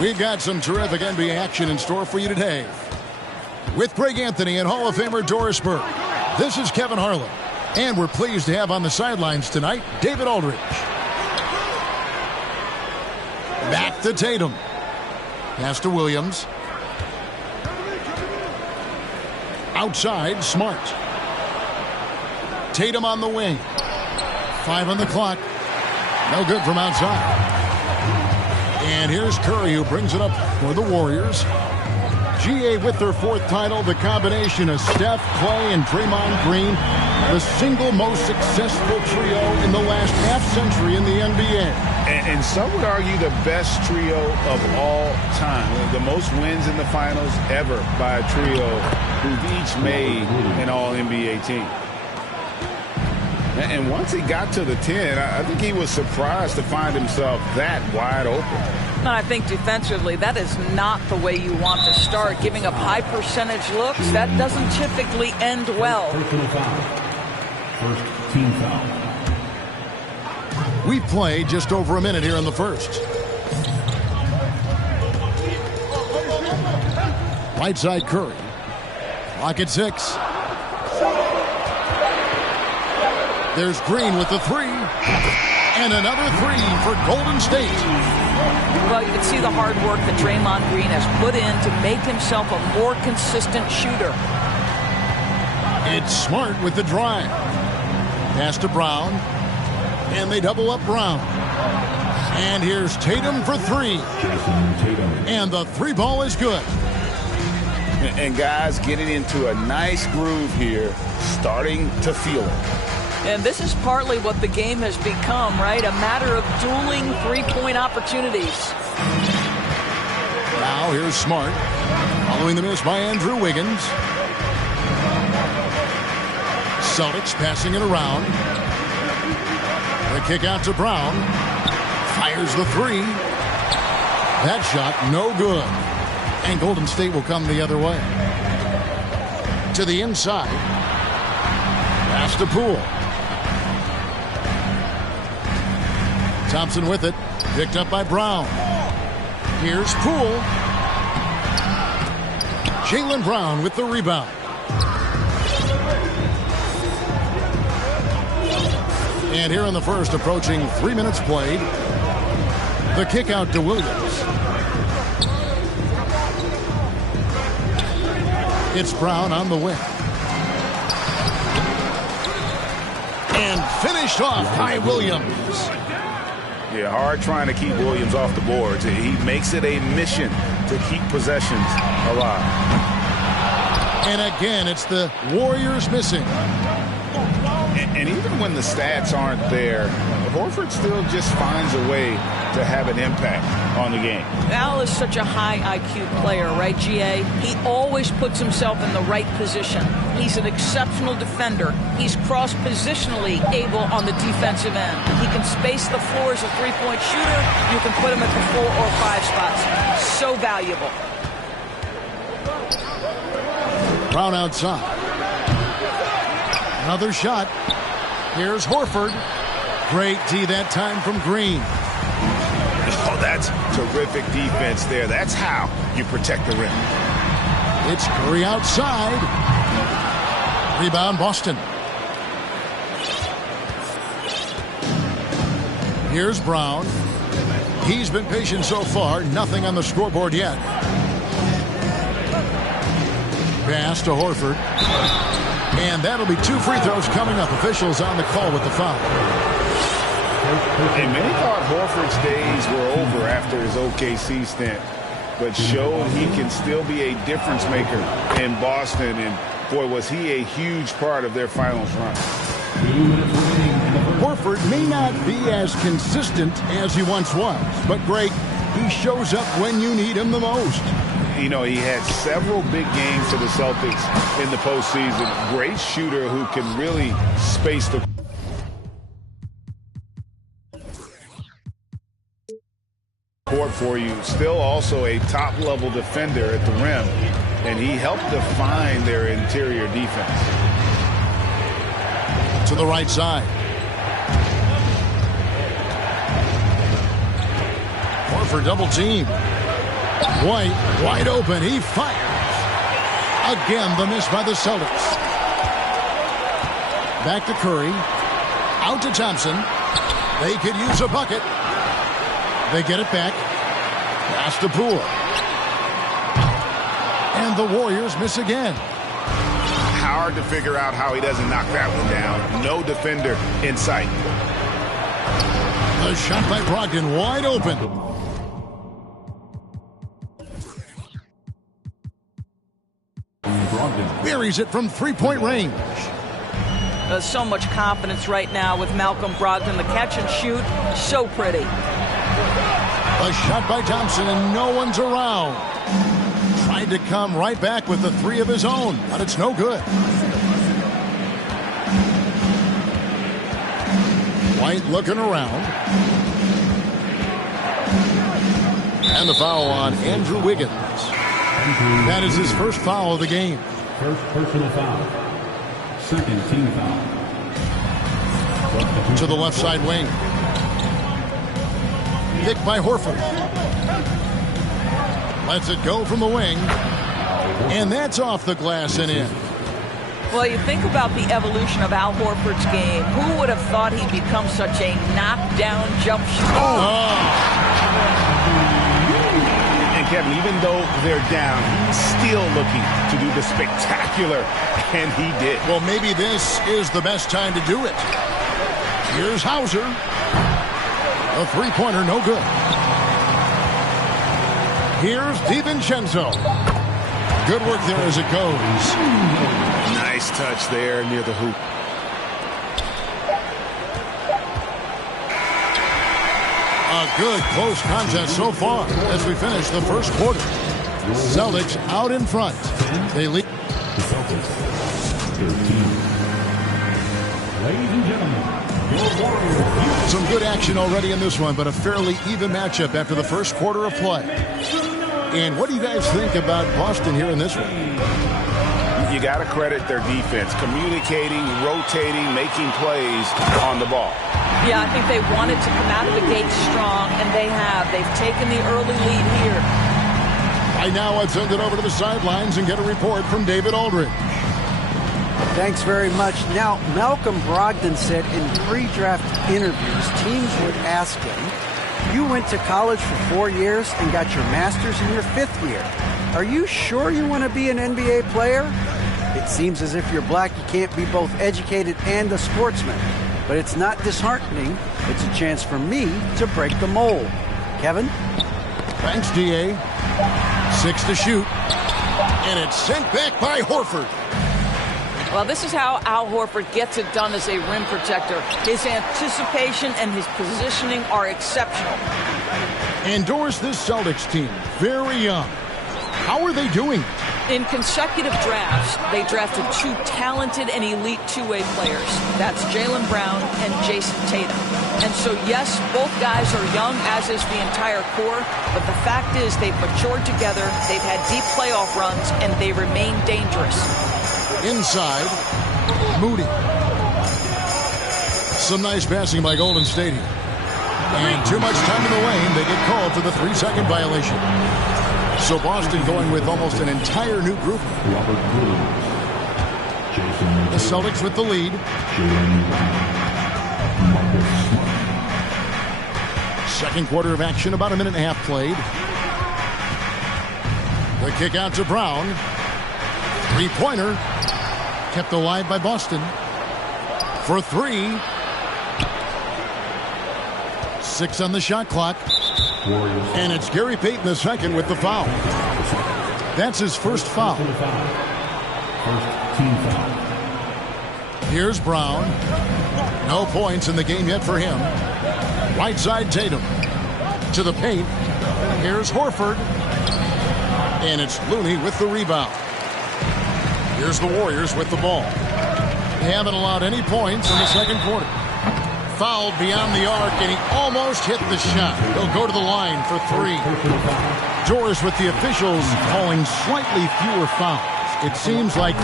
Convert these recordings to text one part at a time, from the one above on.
We've got some terrific NBA action in store for you today. With Greg Anthony and Hall of Famer Doris Burke, this is Kevin Harlan. And we're pleased to have on the sidelines tonight, David Aldridge. Back to Tatum. Pass to Williams. Outside, Smart. Tatum on the wing. 5 on the clock. No good from outside. And here's Curry, who brings it up for the Warriors. GA with their 4th title, the combination of Steph, Clay, and Draymond Green, the single most successful trio in the last half-century in the NBA. And some would argue the best trio of all time. The most wins in the finals ever by a trio who've each made an all-NBA team. And once he got to the 10, I think he was surprised to find himself that wide open. I think defensively, that is not the way you want to start. Giving up high percentage looks, that doesn't typically end well. First team foul. We played just over a minute here in the first. Right side Curry. Clock at 6. There's Green with the 3. And another 3 for Golden State. Well, you can see the hard work that Draymond Green has put in to make himself a more consistent shooter. It's Smart with the drive. Pass to Brown. And they double up Brown. And here's Tatum for 3. And the 3 ball is good. And guys getting into a nice groove here, starting to feel it. And this is partly what the game has become, right? A matter of dueling three-point opportunities. Now here's Smart. Following the miss by Andrew Wiggins. Celtics passing it around. The kick out to Brown. Fires the 3. That shot no good. And Golden State will come the other way. To the inside. Pass to Poole. Thompson with it. Picked up by Brown. Here's Poole. Jaylen Brown with the rebound. And here in the first, approaching 3 minutes played. The kick out to Williams. It's Brown on the wing. And finished off by Williams. Yeah, hard trying to keep Williams off the boards. He makes it a mission to keep possessions alive. And again, it's the Warriors missing. And even when the stats aren't there, Horford still just finds a way to have an impact on the game. Al is such a high IQ player, right, GA? He always puts himself in the right position. He's an exceptional defender. He's cross-positionally able on the defensive end. He can space the floor as a three-point shooter. You can put him at the 4 or 5 spots. So valuable. Brown outside. Another shot. Here's Horford. Great D that time from Green. Oh, that's terrific defense there. That's how you protect the rim. It's Curry outside. Rebound Boston. Here's Brown. He's been patient so far. Nothing on the scoreboard yet. Pass to Horford. And that'll be 2 free throws coming up. Officials on the call with the foul. And many thought Horford's days were over after his OKC stint, but showed he can still be a difference maker in Boston. And boy, was he a huge part of their finals run. Horford may not be as consistent as he once was, but Greg, he shows up when you need him the most. You know, he had several big games for the Celtics in the postseason. Great shooter who can really space the court for you. Still also a top-level defender at the rim, and he helped define their interior defense. To the right side. Horford double team. White wide open. He fires. Again, the miss by the Celtics. Back to Curry. Out to Thompson. They could use a bucket. They get it back. Pass to Poole. And the Warriors miss again. Hard to figure out how he doesn't knock that one down. No defender in sight. The shot by Brogdon wide open. Buries it from three-point range. There's so much confidence right now with Malcolm Brogdon. The catch and shoot, so pretty. A shot by Thompson, and no one's around. Tried to come right back with the three of his own, but it's no good. White looking around. And the foul on Andrew Wiggins. That is his first foul of the game. First personal foul. Second team foul. To the left side wing. Picked by Horford. Lets it go from the wing. And that's off the glass and in. Well, you think about the evolution of Al Horford's game. Who would have thought he'd become such a knockdown jump shooter? And Kevin, even though they're down, he's still looking to do the spectacular, and he did. Well, maybe this is the best time to do it. Here's Hauser. A three-pointer, no good. Here's DiVincenzo. Good work there as it goes. Nice touch there near the hoop. A good close contest so far as we finish the first quarter. Celtics out in front. They lead. The Celtics, 13. Ladies and gentlemen, your Warriors. Some good action already in this one, but a fairly even matchup after the first quarter of play. And what do you guys think about Boston here in this one? You got to credit their defense, communicating, rotating, making plays on the ball. Yeah, I think they wanted to come out of the gate strong, and they have. They've taken the early lead here. Right now, let's send it over to the sidelines and get a report from David Aldridge. Thanks very much. Now, Malcolm Brogdon said in pre-draft interviews, teams would ask him, you went to college for 4 years and got your master's in your 5th year. Are you sure you want to be an NBA player? It seems as if you're black, you can't be both educated and a sportsman. But it's not disheartening. It's a chance for me to break the mold. Kevin? Thanks, D.A. 6 to shoot. And it's sent back by Horford. Well, this is how Al Horford gets it done as a rim protector. His anticipation and his positioning are exceptional. Endorse this Celtics team. Very young. How are they doing? In consecutive drafts, they drafted 2 talented and elite two-way players. That's Jaylen Brown and Jason Tatum. And so, yes, both guys are young, as is the entire core. But the fact is they've matured together, they've had deep playoff runs, and they remain dangerous. Inside, Moody. Some nice passing by Golden State here. And too much time in the lane, they get called for the 3-second violation. So Boston going with almost an entire new group. The Celtics with the lead. Second quarter of action, about a minute and a half played. The kick out to Brown. Three-pointer. Kept alive by Boston. For 3. 6 on the shot clock. And it's Gary Payton II with the foul. That's his first foul. First team foul. Here's Brown. No points in the game yet for him. Right side Tatum. To the paint. Here's Horford. And it's Looney with the rebound. Here's the Warriors with the ball. They haven't allowed any points in the second quarter. Fouled beyond the arc, and he almost hit the shot. He'll go to the line for 3. Doris with the officials calling slightly fewer fouls. It seems like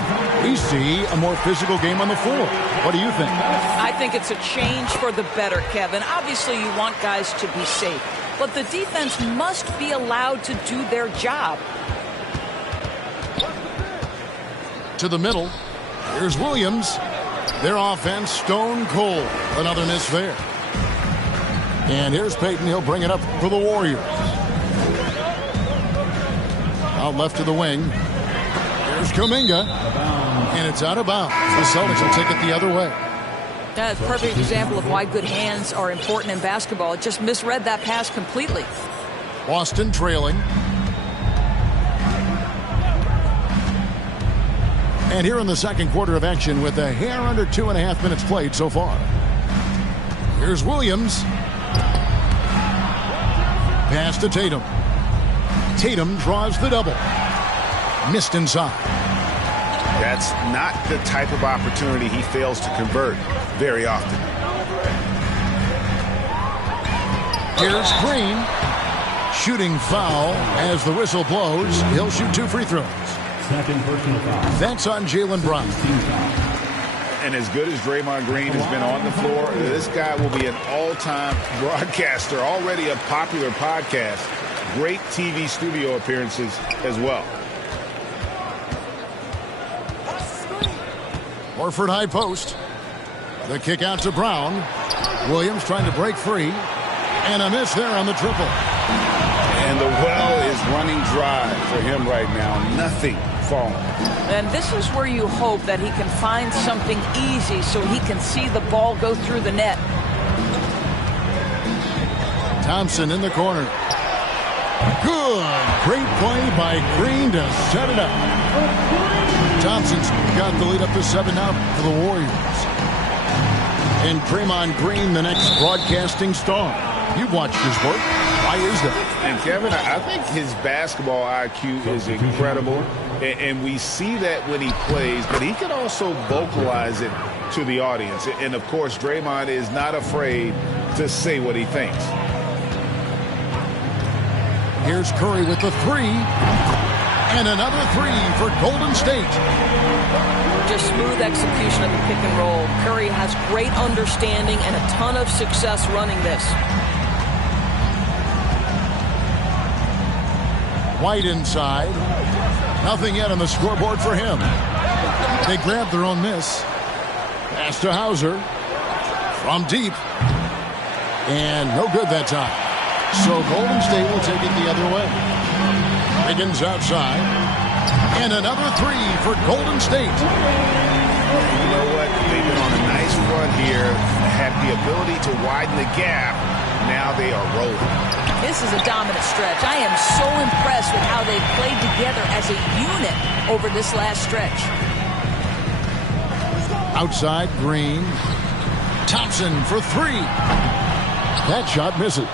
we see a more physical game on the floor. What do you think? I think it's a change for the better, Kevin. Obviously, you want guys to be safe. but the defense must be allowed to do their job. To the middle. Here's Williams. Their offense stone cold. Another miss there. And here's Payton. He'll bring it up for the Warriors. Out left to the wing. Here's Kuminga. And it's out of bounds. The Celtics will take it the other way. That's a perfect example of why good hands are important in basketball. It just misread that pass completely. Boston trailing. And here in the second quarter of action with a hair under 2.5 minutes played so far. Here's Williams. Pass to Tatum. Tatum draws the double. Missed inside. That's not the type of opportunity he fails to convert very often. Here's Green. Shooting foul as the whistle blows. He'll shoot 2 free throws. Second personal foul. That's on Jaylen Brown. And as good as Draymond Green has been on the floor, this guy will be an all-time broadcaster, already a popular podcast. Great TV studio appearances as well. Horford high post. The kick out to Brown. Williams trying to break free. And a miss there on the triple. And the well is running dry for him right now. Nothing falling. And this is where you hope that he can find something easy so he can see the ball go through the net. Thompson in the corner. Good. Great play by Green to set it up. Thompson's got the lead up to 7 now for the Warriors. And Draymond Green, the next broadcasting star. You've watched his work. Why is that? And Kevin, I think his basketball IQ is incredible. And we see that when he plays, but he can also vocalize it to the audience. And, of course, Draymond is not afraid to say what he thinks. Here's Curry with the 3. And another 3 for Golden State. Just smooth execution of the pick and roll. Curry has great understanding and a ton of success running this. White inside. Nothing yet on the scoreboard for him. They grab their own miss. Pass to Hauser. From deep. And no good that time. So Golden State will take it the other way. Higgins outside. And another 3 for Golden State. You know what? They've been on a nice run here. Have the ability to widen the gap. Now they are rolling. This is a dominant stretch. I am so impressed with how they've played together as a unit over this last stretch. Outside, Green. Thompson for 3. That shot misses.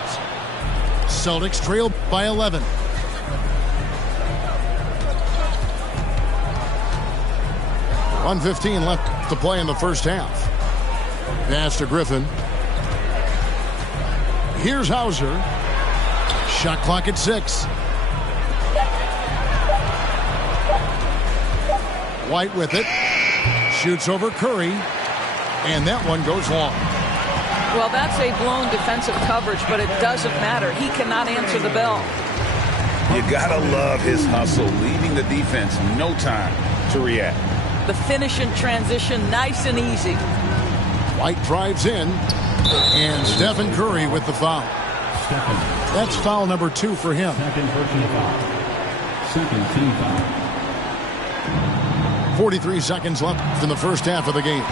Celtics trail by 11. .115 left to play in the first half. Pass to Griffin. Here's Hauser. Shot clock at 6. White with it. Shoots over Curry. And that one goes long. Well, that's a blown defensive coverage, but it doesn't matter. He cannot answer the bell. You gotta love his hustle, leaving the defense no time to react. The finish in transition, nice and easy. White drives in. And Stephen Curry with the foul. That's foul number 2 for him. Second personal foul. Second team foul. 43 seconds left in the first half of the game.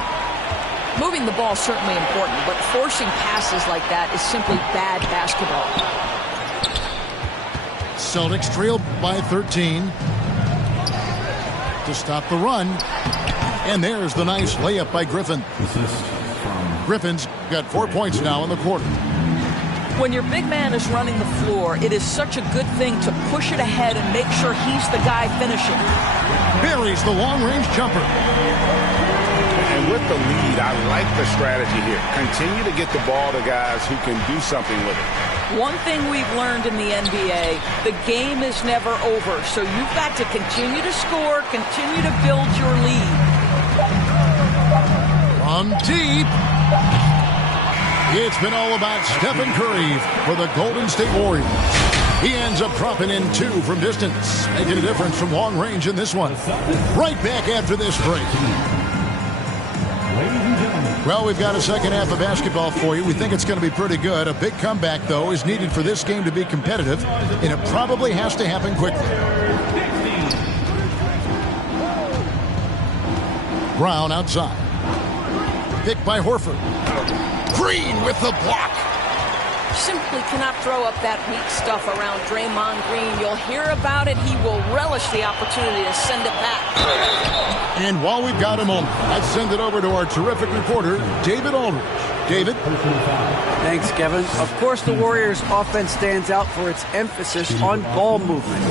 Moving the ball is certainly important, but forcing passes like that is simply bad basketball. Celtics trail by 13. To stop the run. And there's the nice layup by Griffin. Griffin's got 4 points now in the quarter. When your big man is running the floor, it is such a good thing to push it ahead and make sure he's the guy finishing. Buries the long-range jumper. And with the lead, I like the strategy here. Continue to get the ball to guys who can do something with it. One thing we've learned in the NBA, the game is never over. So you've got to continue to score, continue to build your lead. From deep. It's been all about Stephen Curry for the Golden State Warriors. He ends up dropping in 2 from distance, making a difference from long range in this one. Right back after this break. Well, we've got a second half of basketball for you. We think it's going to be pretty good. A big comeback, though, is needed for this game to be competitive, and it probably has to happen quickly. Brown outside. Picked by Horford. Green with the block. Simply cannot throw up that weak stuff around Draymond Green. You'll hear about it. He will relish the opportunity to send it back. And while we've got a moment, let's send it over to our terrific reporter, David Aldridge. David? Thanks, Kevin. Of course, the Warriors' offense stands out for its emphasis on ball movement.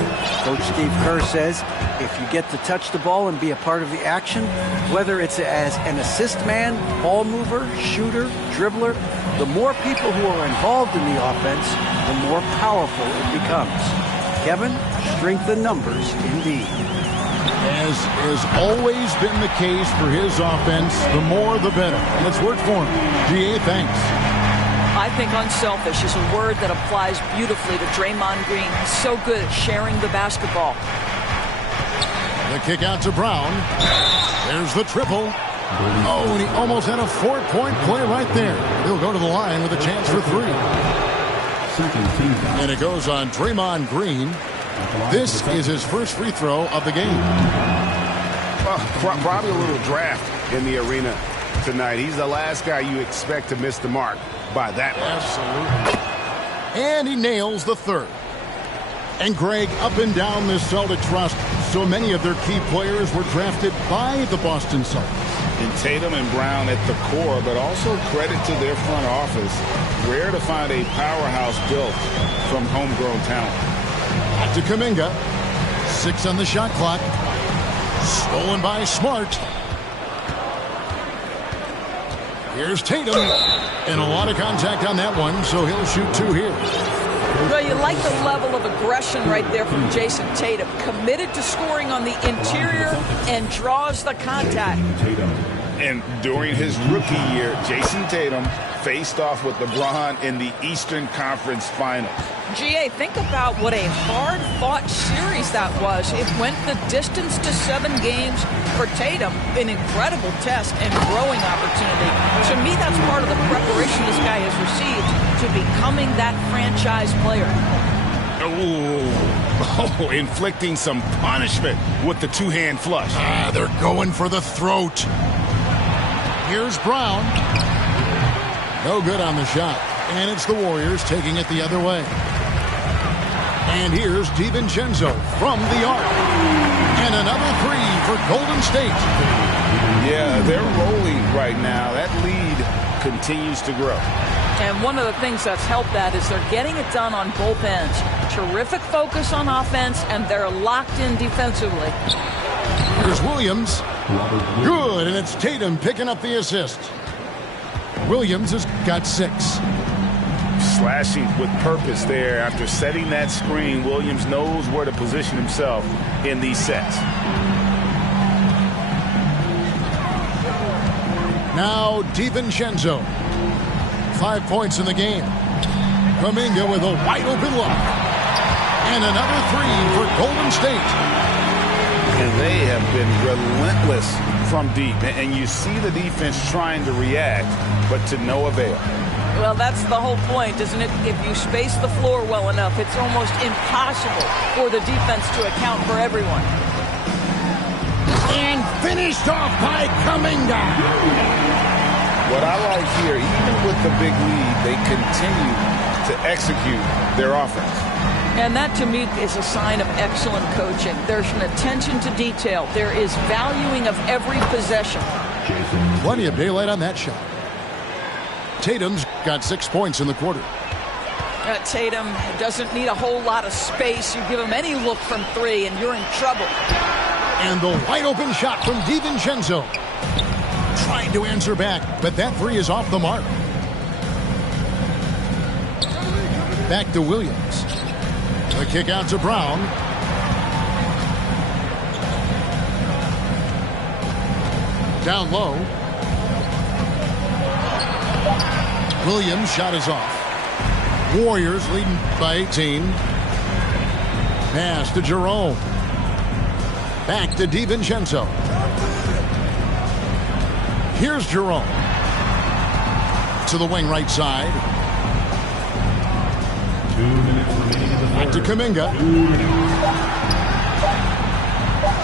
Coach Steve Kerr says if you get to touch the ball and be a part of the action, whether it's as an assist man, ball mover, shooter, dribbler, the more people who are involved in the offense, the more powerful it becomes. Kevin, strength in numbers indeed. As has always been the case for his offense, the more the better. And it's worked for him. GA, thanks. I think unselfish is a word that applies beautifully to Draymond Green. He's so good at sharing the basketball. The kick out to Brown. There's the triple. Oh, and he almost had a 4-point play right there. He'll go to the line with a chance for 3. And it goes on Draymond Green. This is his first free throw of the game. Well, probably a little draft in the arena tonight. He's the last guy you expect to miss the mark by that much. Absolutely. And he nails the 3rd. And Greg, up and down this Celtics roster, so many of their key players were drafted by the Boston Celtics. And Tatum and Brown at the core, but also credit to their front office. Rare to find a powerhouse built from homegrown talent. Back to Kuminga. 6 on the shot clock. Stolen by Smart. Here's Tatum. And a lot of contact on that one, so he'll shoot 2 here. Well, you like the level of aggression right there from Jason Tatum. Committed to scoring on the interior and draws the contact. And during his rookie year, Jason Tatum faced off with LeBron in the Eastern Conference Finals. GA, think about what a hard-fought series that was. It went the distance to 7 games for Tatum, an incredible test and growing opportunity. To me, that's part of the preparation this guy has received to becoming that franchise player. Oh, inflicting some punishment with the 2-hand flush. They're going for the throat. Here's Brown. No good on the shot. And it's the Warriors taking it the other way. And here's DiVincenzo from the arc. And another 3 for Golden State. Yeah, they're rolling right now. That lead continues to grow. And one of the things that's helped that is they're getting it done on both ends. Terrific focus on offense, and they're locked in defensively. Here's Williams. Good, and it's Tatum picking up the assist. Williams has got 6. Slashing with purpose there. After setting that screen, Williams knows where to position himself in these sets. Now DiVincenzo. 5 points in the game. Kuminga with a wide-open look. And another 3 for Golden State. And they have been relentless from deep. And you see the defense trying to react, but to no avail. Well, that's the whole point, isn't it? If you space the floor well enough, it's almost impossible for the defense to account for everyone. And finished off by Kuminga. What I like here, even with the big lead, they continue to execute their offense. And that, to me, is a sign of excellent coaching. There's an attention to detail. There is valuing of every possession. Plenty of daylight on that shot. Tatum's got 6 points in the quarter. Tatum doesn't need a whole lot of space. You give him any look from 3, and you're in trouble. And the wide-open shot from DiVincenzo. Trying to answer back, but that 3 is off the mark. Back to Williams. The kick out to Brown. Down low. Williams' shot is off. Warriors leading by 18. Pass to Jerome. Back to DiVincenzo. Here's Jerome. To the wing right side. 2 minutes remaining in the Back to third. Kuminga.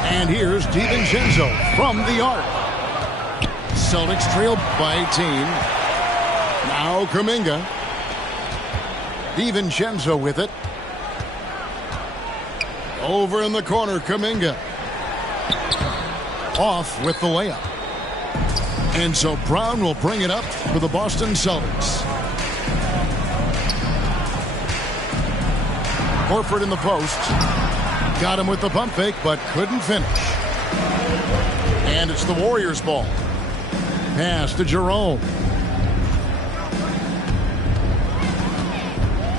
And here's DiVincenzo from the arc. Celtics trail by 18. Now Kuminga. DiVincenzo with it. Over in the corner, Kuminga. Off with the layup. And so Brown will bring it up for the Boston Celtics. Horford in the post. Got him with the pump fake, but couldn't finish. And it's the Warriors' ball. Pass to Jerome.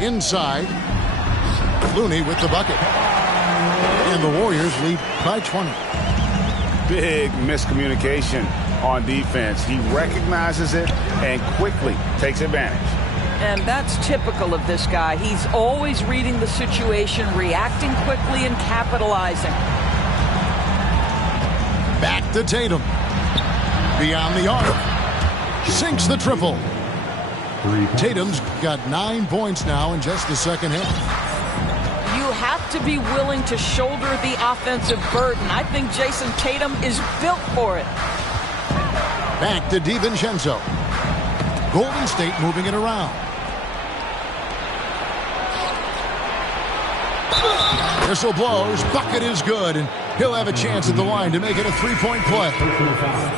Inside. Looney with the bucket. And the Warriors lead by 20. Big miscommunication on defense. He recognizes it and quickly takes advantage. And that's typical of this guy. He's always reading the situation, reacting quickly, and capitalizing. Back to Tatum. Beyond the arc. Sinks the triple. 3 points. Tatum's got 9 points now in just the second half. You have to be willing to shoulder the offensive burden. I think Jason Tatum is built for it. Back to DiVincenzo. Golden State moving it around. Whistle blows. Bucket is good. And he'll have a chance at the line to make it a three-point play. Personal foul.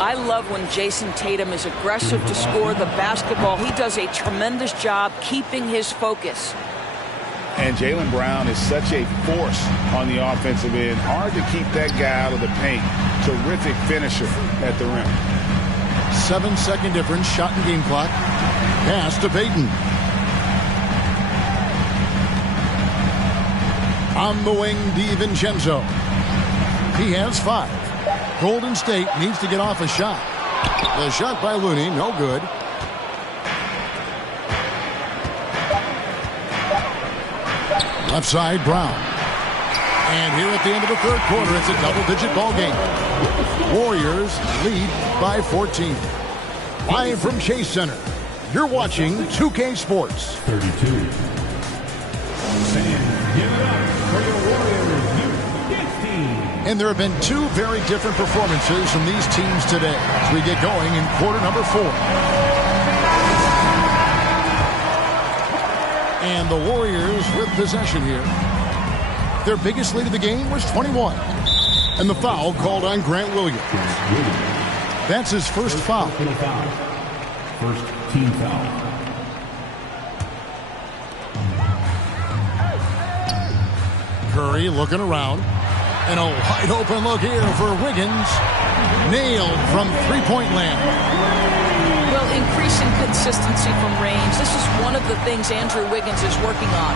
I love when Jason Tatum is aggressive to score the basketball. He does a tremendous job keeping his focus. And Jaylen Brown is such a force on the offensive end. Hard to keep that guy out of the paint. Terrific finisher at the rim. 7-second difference. Shot and game clock. Pass to Payton. On the wing, DiVincenzo. He has 5. Golden State needs to get off a shot. The shot by Looney, no good. Left side, Brown. And here at the end of the third quarter, it's a double-digit ball game. Warriors lead by 14. Live from Chase Center, you're watching 2K Sports. 32. And give it up for the Warriors youth team. And there have been 2 very different performances from these teams today as we get going in quarter number 4. And the Warriors with possession here. Their biggest lead of the game was 21. And the foul called on Grant Williams. That's his first foul. First team foul. Curry looking around. And a wide open look here for Wiggins. Nailed from three-point land. Well, increasing consistency from range. This is one of the things Andrew Wiggins is working on.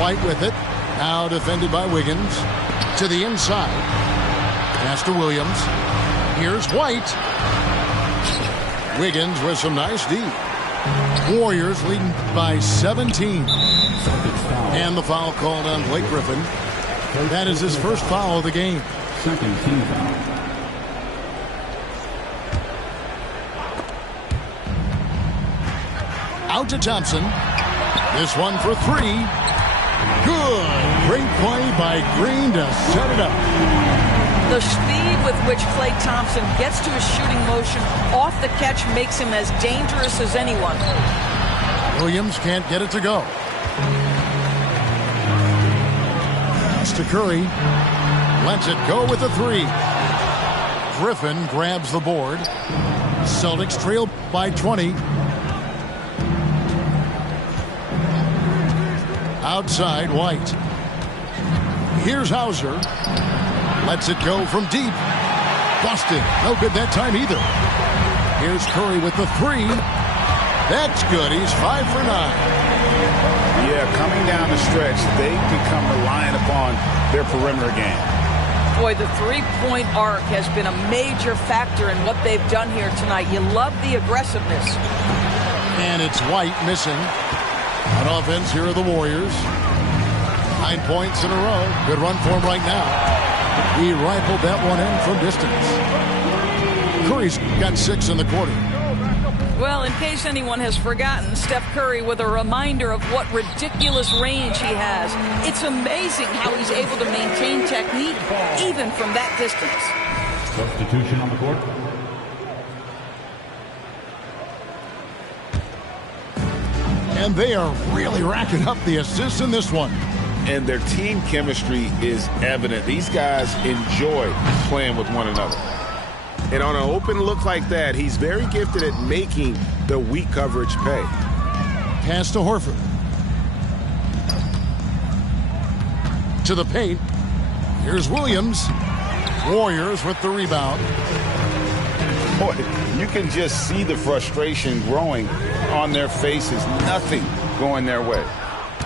White with it. Now defended by Wiggins. To the inside. Pass to Williams. Here's White. Wiggins with some nice D. Warriors leading by 17. And the foul called on Blake Griffin. That is his first foul of the game. Second team foul. Out to Thompson. This one for 3. Good. Great play by Green to set it up. The speed with which Klay Thompson gets to his shooting motion off the catch makes him as dangerous as anyone. Williams can't get it to go. Pass to Curry. Lets it go with a 3. Griffin grabs the board. Celtics trail by 20. Outside, White. Here's Hauser. Lets it go from deep. Busted. No good that time either. Here's Curry with the 3. That's good. He's 5 for 9. Yeah, coming down the stretch, they've become reliant upon their perimeter game. Boy, the three-point arc has been a major factor in what they've done here tonight. You love the aggressiveness. And it's White missing. On offense, here are the Warriors. 9 points in a row. Good run for him right now. He rifled that one in from distance. Curry's got 6 in the quarter. Well, in case anyone has forgotten, Steph Curry with a reminder of what ridiculous range he has. It's amazing how he's able to maintain technique even from that distance. Substitution on the court. And they are really racking up the assists in this one. And their team chemistry is evident. These guys enjoy playing with one another. And on an open look like that, he's very gifted at making the weak coverage pay. Pass to Horford. To the paint. Here's Williams. Warriors with the rebound. Boy, you can just see the frustration growing on their faces. Nothing going their way.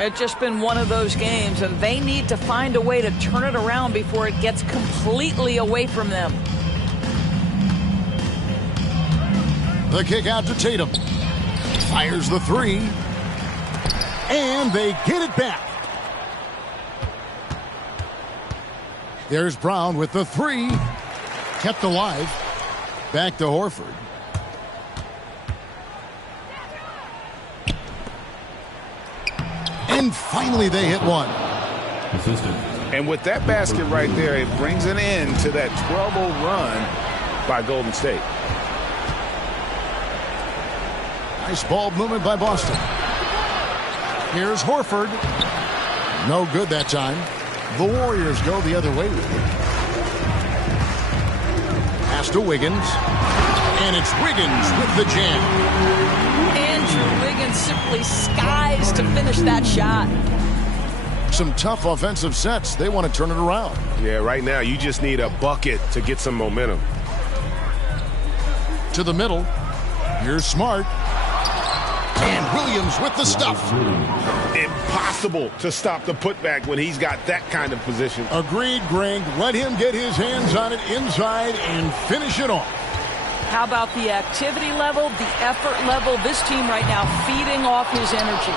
It's just been one of those games, and they need to find a way to turn it around before it gets completely away from them. The kick out to Tatum. Fires the three. And they get it back. There's Brown with the three. Kept alive. Back to Horford. And finally they hit one. Assistant. And with that basket right there, it brings an end to that 12-0 run by Golden State. Nice ball movement by Boston. Here's Horford. No good that time. The Warriors go the other way with it. Pass to Wiggins. And it's Wiggins with the jam. Andrew Wiggins simply skies to finish that shot. Some tough offensive sets. They want to turn it around. Yeah, right now you just need a bucket to get some momentum. To the middle. Here's Smart. And Williams with the stuff. Impossible to stop the putback when he's got that kind of position. Agreed, Greg. Let him get his hands on it inside and finish it off. How about the activity level, the effort level? This team right now feeding off his energy.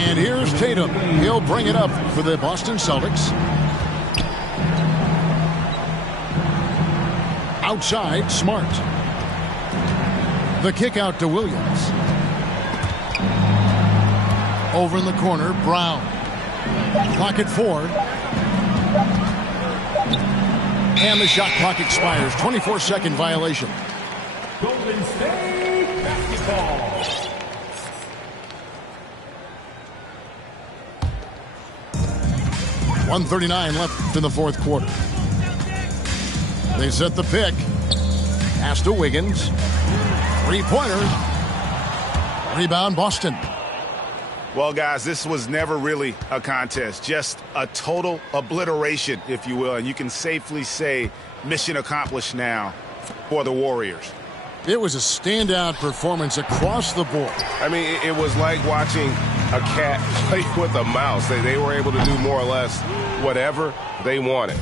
And here's Tatum. He'll bring it up for the Boston Celtics. Outside, Smart. The kick out to Williams. Over in the corner, Brown. Clock at 4. And the shot clock expires. 24-second violation. Golden State basketball. .139 left in the fourth quarter. They set the pick. Pass to Wiggins. Three-pointer. Rebound, Boston. Well, guys, this was never really a contest. Just a total obliteration, if you will. And you can safely say mission accomplished now for the Warriors. It was a standout performance across the board. I mean, it was like watching a cat play with a mouse. They were able to do more or less whatever they wanted.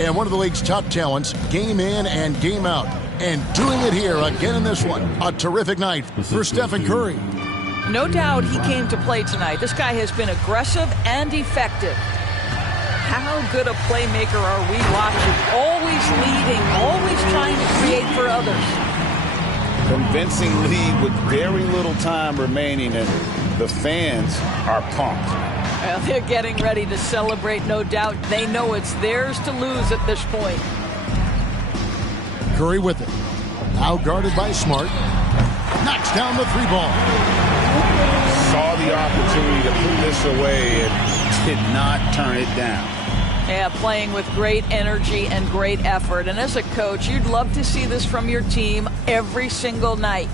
And one of the league's top talents, game in and game out. And doing it here again in this one. A terrific night for Stephen Curry. No doubt he came to play tonight. This guy has been aggressive and effective. How good a playmaker are we watching? Always leading, always trying to create for others. Convincing lead with very little time remaining, and the fans are pumped. Well, they're getting ready to celebrate, no doubt. They know it's theirs to lose at this point. Curry with it. Now guarded by Smart. Knocks down the three ball. Saw the opportunity to put this away and did not turn it down. Yeah, playing with great energy and great effort. And as a coach, you'd love to see this from your team every single night.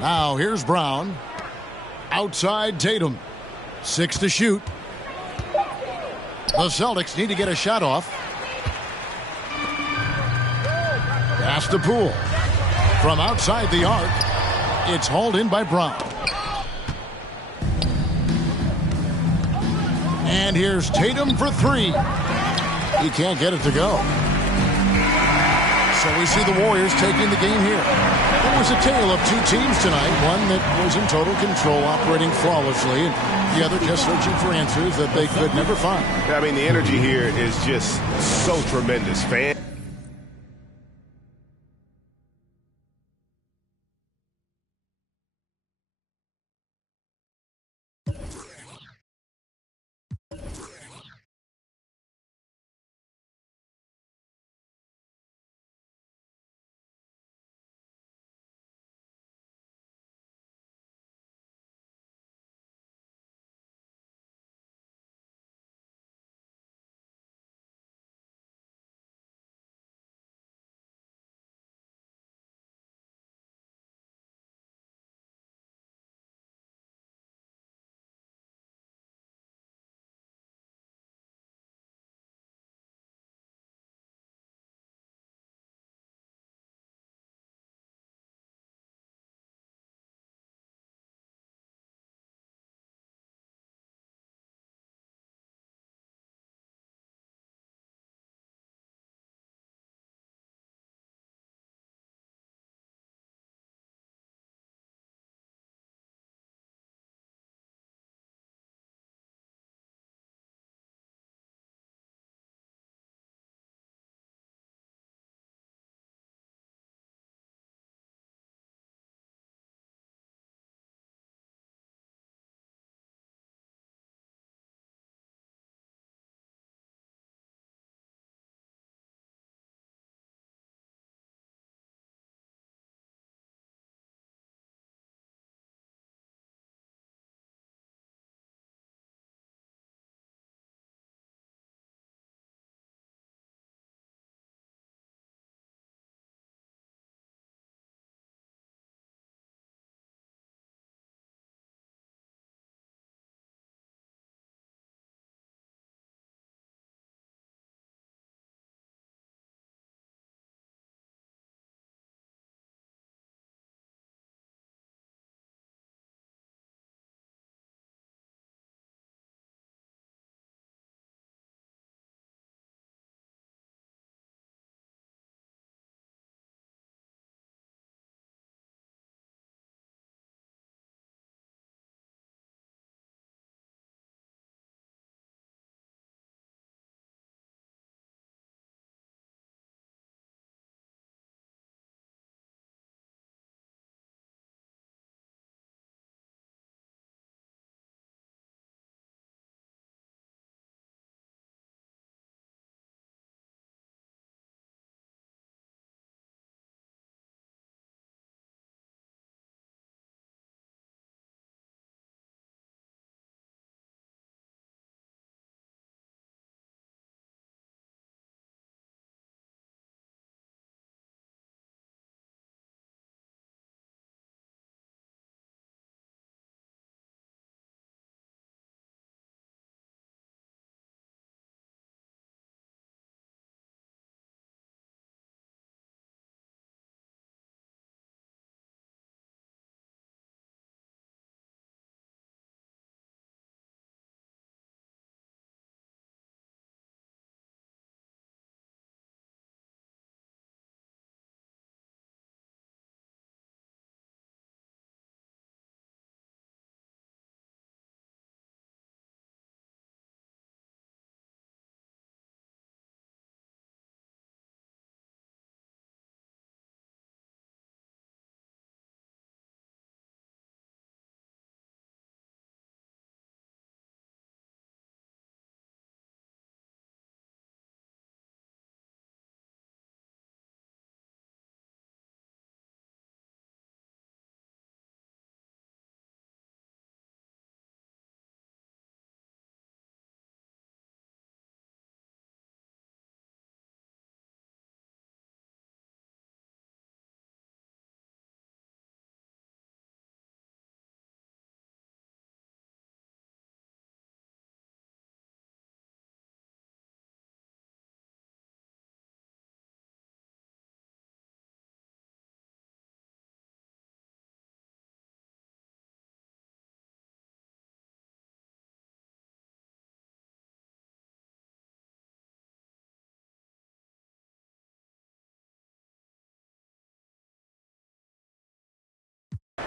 Now here's Brown. Outside Tatum. 6 to shoot. The Celtics need to get a shot off. Pass to Poole. From outside the arc, it's hauled in by Brown. And here's Tatum for three. He can't get it to go. So we see the Warriors taking the game here. It was a tale of two teams tonight. One that was in total control, operating flawlessly, and the other just searching for answers that they could never find. I mean, the energy here is just so tremendous.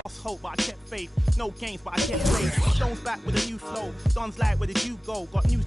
lost hope, but I kept faith. No games, but I kept faith. Stones back with a new flow. Don's like, where did you go? Got new